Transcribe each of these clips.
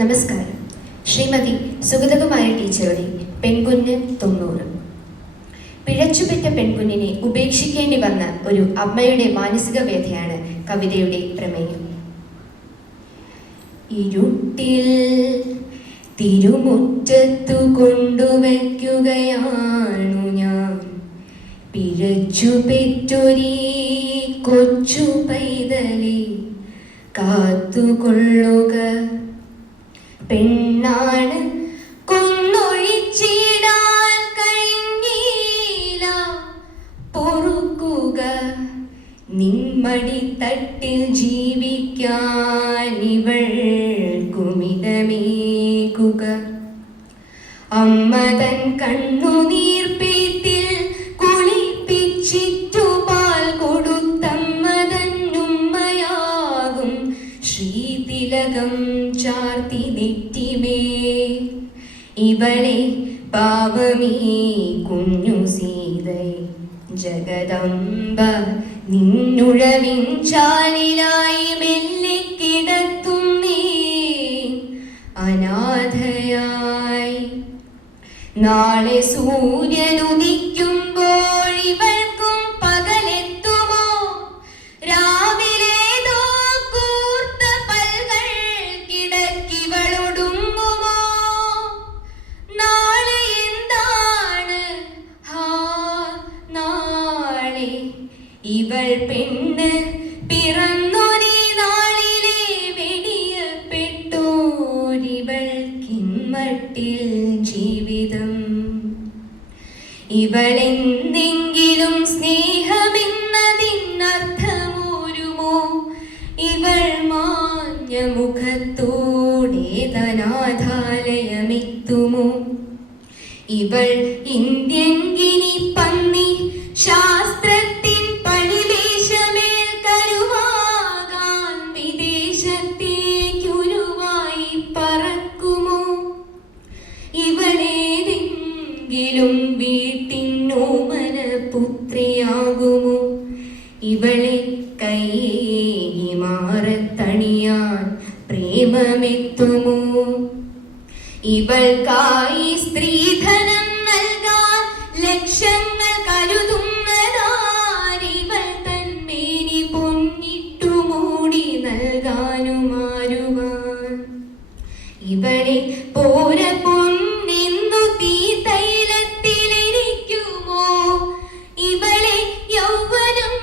നമസ്കാരം. ശ്രീമതി സുഗതകുമാരി ടീച്ചറുടെ പെൺകുഞ്ഞ് 90. പിഴച്ചുപെറ്റ പെൺകുഞ്ഞിനെ ഉപേക്ഷിക്കേണ്ടി വന്ന ഒരു അമ്മയുടെ മാനസിക വ്യഥയാണ് കവിതയുടെ പ്രമേയം. ഇരുട്ടിൽ തിരുമുറ്റത്തു കൊണ്ടുവയ്ക്കുകയാണു ഞാൻ പിഴച്ചുപെറ്റൊരീ കൊച്ചു പൈതലേ, കാത്തുകൊള്ളുക. പെണ്ണാണ് കൊന്നൊഴിച്ചിടാൻ കഴിഞ്ഞില്ല, പൊറുക്കുക. നിമ്മടിത്തട്ടിൽ ജീവിക്കാൻ ഇവൾക്കുമിതമേകുക. അമ്മ തൻ കണ്ണുനീർപ്പേത്തിൽ കുളിപ്പിച്ചിട്ടു പാൽ കൊടുത്തമ്മ തന്നുമ്മയാകും ശ്രീതിലകം ചാർത്തി നെറ്റിമേ. ഇവളെ പാവമീ കുഞ്ഞു സീതയെ ജഗദംബ നിന്നുഴവിൻ ചാലിലായി മെല്ലെ കിടത്തുന്നേ അനാഥയായി. നാളെ സൂര്യനുദിക്കുമ്പോൾ ഇവൾക്കും പകലെത്തുമോ? രാവിലേതോ കൂർത്ത പൽകൾ കിടക്കിവളൊടുങ്ങുമോ? നാളെ എന്താണ് നാളെ? ഇവൾ പെണ്ണ് പിറന്നൊരീ നാളിലെ വെടിയപ്പെട്ടോരിവൾക്കിമ്മട്ടിൽ ജീവിതം. ഇവളെന്തെങ്കിലും സ്നേഹമെന്നതിനർത്ഥമോരുമോ? ഇവൾ മാഞ്ഞ മുഖത്തോടെ ധനാഥാലയമെത്തുമോ? ഇവൾ ഇന്ത്യൻ ഗിനി പന്നി ശാസ്ത്രത്തിൻ പണിവേശമേൽ കരുവാകാൻ വിദേശത്തേക്കുരുവായി പറക്കുമോ? ഇവളേതെങ്കിലും വീട്ടിനോമന പുത്രിയാകുമോ? ഇവളെ കൈയേകി മാറത്തണിയാൻ പ്രേമമെത്തുമോ? ഇവൾക്കായി സ്ത്രീധനം നൽകാൻ ലക്ഷങ്ങൾ കരുതുന്നതാരിവൾ തന്മേനി പൊന്നിട്ടു മൂടി നൽകാനുമാരുവാൻ. ഇവളെ പോര പൊന്നെന്നു തീ തൈലത്തിലിരിക്കുമോ? ഇവളെ യൗവനം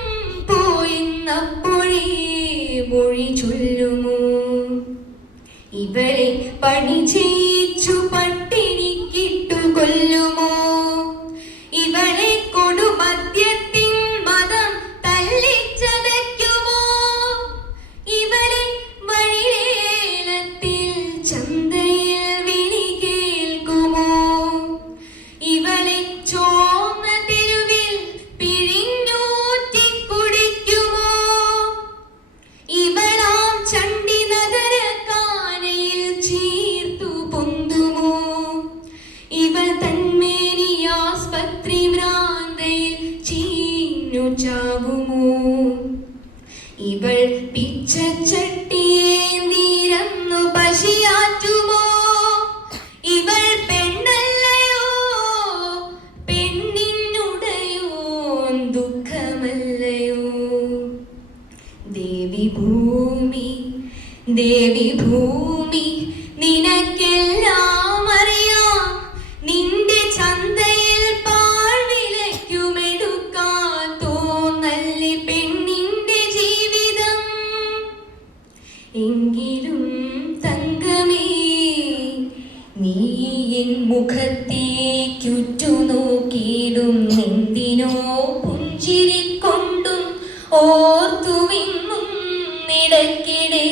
പോയെന്നപ്പോഴേ മൊഴി ചൊല്ലുമോ? ഇവളെ പണി ചെയ്യിച്ചു പട്ടിണിക്കിട്ടു കൊല്ലുമോ? ഇവളെ കൊടുമദ്യത്തിൻ മതം തല്ലിച്ചതയ്ക്കുമോ? ഇവളെ വഴിലേലത്തിൽ ചന്തയിൽ വിളി കേൾക്കുമോ? ഇവളെ ചോന്ന തെരുവിൽ പിഴിഞ്ഞൂറ്റി കുടിക്കുമോ? ഇവളാം ചണ്ഡി നഗര കാനയിൽ ചീർത്തു പൊന്തുമോ? ഇവൾ തന്മേനി ആസ്പത്രി ഭ്രാന്തയിൽ ചീഞ്ഞു ചാവുമോ? ഇവൾ പിച്ചച്ചട്ടിയേന്തിരന്നു പശിയാറ്റുമോ? ഇവൾ പെണ്ണല്ലയോ? പെണ്ണിനുടയോ ദുഃഖമല്ലയോ? ദേവി ഭൂമി, ദേവി ഭൂമി, നിനക്കെല്ലാം അറിയാം. നിന്റെ ചന്തയിൽ പാഴ്വിലയ്ക്കുമെടുക്കാൻ തോന്നല്ലേ പെണ്ണിന്റെ ജീവിതം. എങ്കിലും തങ്കമേ, നീ എൻ മുഖത്തേക്കുറ്റു നോക്കിയിടും എന്തിനോ പുഞ്ചിരിക്കൊണ്ടും ഓർത്തുവിങ്ങും ഇടയ്ക്കിടെ.